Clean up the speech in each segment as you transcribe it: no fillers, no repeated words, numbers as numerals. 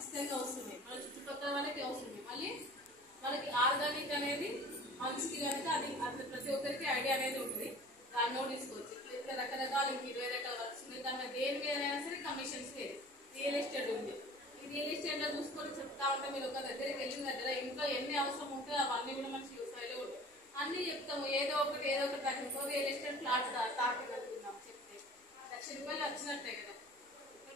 ఖచ్చితంగా వస్తుంది, మన చుట్టుపక్కల వాళ్ళకి వస్తుంది. మళ్ళీ మనకి ఆర్గానిక్ అనేది మనిషికి కనుక అది ప్రతి ఒక్కరికి ఐడియా అనేది ఉంటుంది, దాన్ని నోట్ తీసుకోవచ్చు. ఇట్లా రకరకాల 20 రకాల వర్క్స్ ఉన్నాయి, దాని దేని మీద అయినా సరే కమిషన్స్ లేదు. రియల్ ఎస్టేట్ ఉంది, ఈ రియల్ ఎస్టేట్ లో చూసుకొని చెప్తా ఉంటే మీరు ఒక దగ్గరికి వెళ్ళిన దగ్గర ఇంట్లో ఎన్ని అవసరం ఉంటుందో అవన్నీ కూడా మనకి వ్యవసాయంలో ఉంటాయి. అన్ని చెప్తాము, ఏదో ఒకటి తగ్గించుకో. రియల్ ఎస్టేట్ ఫ్లాట్ తాకగలుగుతున్నాం చెప్తే ₹1,00,000 వచ్చినట్టే కదా.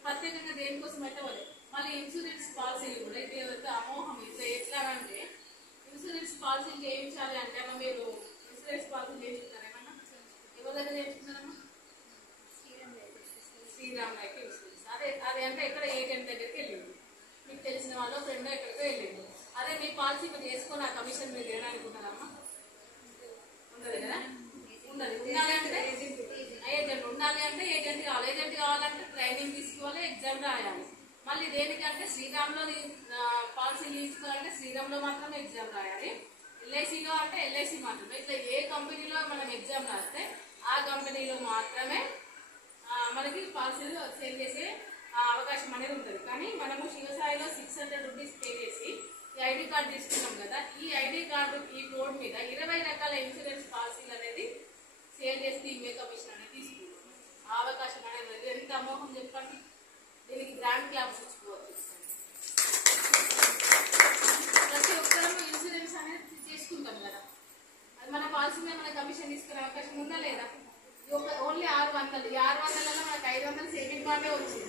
ప్రత్యేకంగా దేనికోసం పెట్టవాలి. మళ్ళీ ఇన్సూరెన్స్ పాలసీలు కూడా ఇది అమోహం. ఇట్లా ఎట్లా అంటే ఇన్సూరెన్స్ పాలసీలు చేయించాలి అంటే అమ్మ మీరు ఇన్సూరెన్స్ పాలసీ చేయించుకుంటారు ఏమన్నా? ఎవరి దగ్గర చేయించుకున్నారమ్మా? Sriram life insurance. అదే అంటే ఎక్కడ ఏజెంట్ దగ్గరికి వెళ్ళింది, మీకు తెలిసిన వాళ్ళు ఫ్రెండ్ ఎక్కడికో వెళ్ళింది. అదే మీ పాలసీ మీరు చేసుకొని ఆ కమిషన్ మీరు ఏమనుకుంటారమ్మా? ఉండదు కదా, ఉండదు. ఉండాలి అంటే ఏజెంట్ ఉండాలి, అంటే ఏజెంట్ కావాలి. ఏజెంట్ కావాలంటే ట్రైనింగ్ తీసుకోవాలి, ఎగ్జామ్ రాయాలి. మళ్ళీ దేనికంటే శ్రీరామ్లో పాలసీ తీసుకోవాలంటే శ్రీరామ్లో మాత్రమే ఎగ్జామ్ రాయాలి. ఎల్ఐసిలో అంటే ఎల్ఐసి మాత్రమే. ఇట్లా ఏ కంపెనీలో మనం ఎగ్జామ్ రాస్తే ఆ కంపెనీలో మాత్రమే మనకి పాలసీలు సేల్ చేసే అవకాశం అనేది ఉంటుంది. కానీ మనము శివసాయిలో ₹600 పే చేసి ఈ ఐడి కార్డు తీసుకున్నాం కదా, ఈ ఐడి కార్డు ఈ కోడ్ మీద 20 రకాల ఇన్సూరెన్స్ పాలసీలు అనేది సేల్ చేస్తే ఇవే కమిషన్ అనేది తీసుకుంటాం. ఆ అవకాశం అనేది ఎంత అమోహం చెప్పండి. దీనికి గ్రాండ్ క్లాప్స్ ఇచ్చుకోవచ్చు. ప్రతి ఒక్కరము ఇన్సూరెన్స్ అనేది చేసుకుంటాం కదా, అది మన పాలసీ మీద మన కమిషన్ తీసుకునే అవకాశం ఉందా లేదా? ఓన్లీ 600, ఈ 600లలో మనకు 500 సేవింగ్ బాండే వచ్చింది.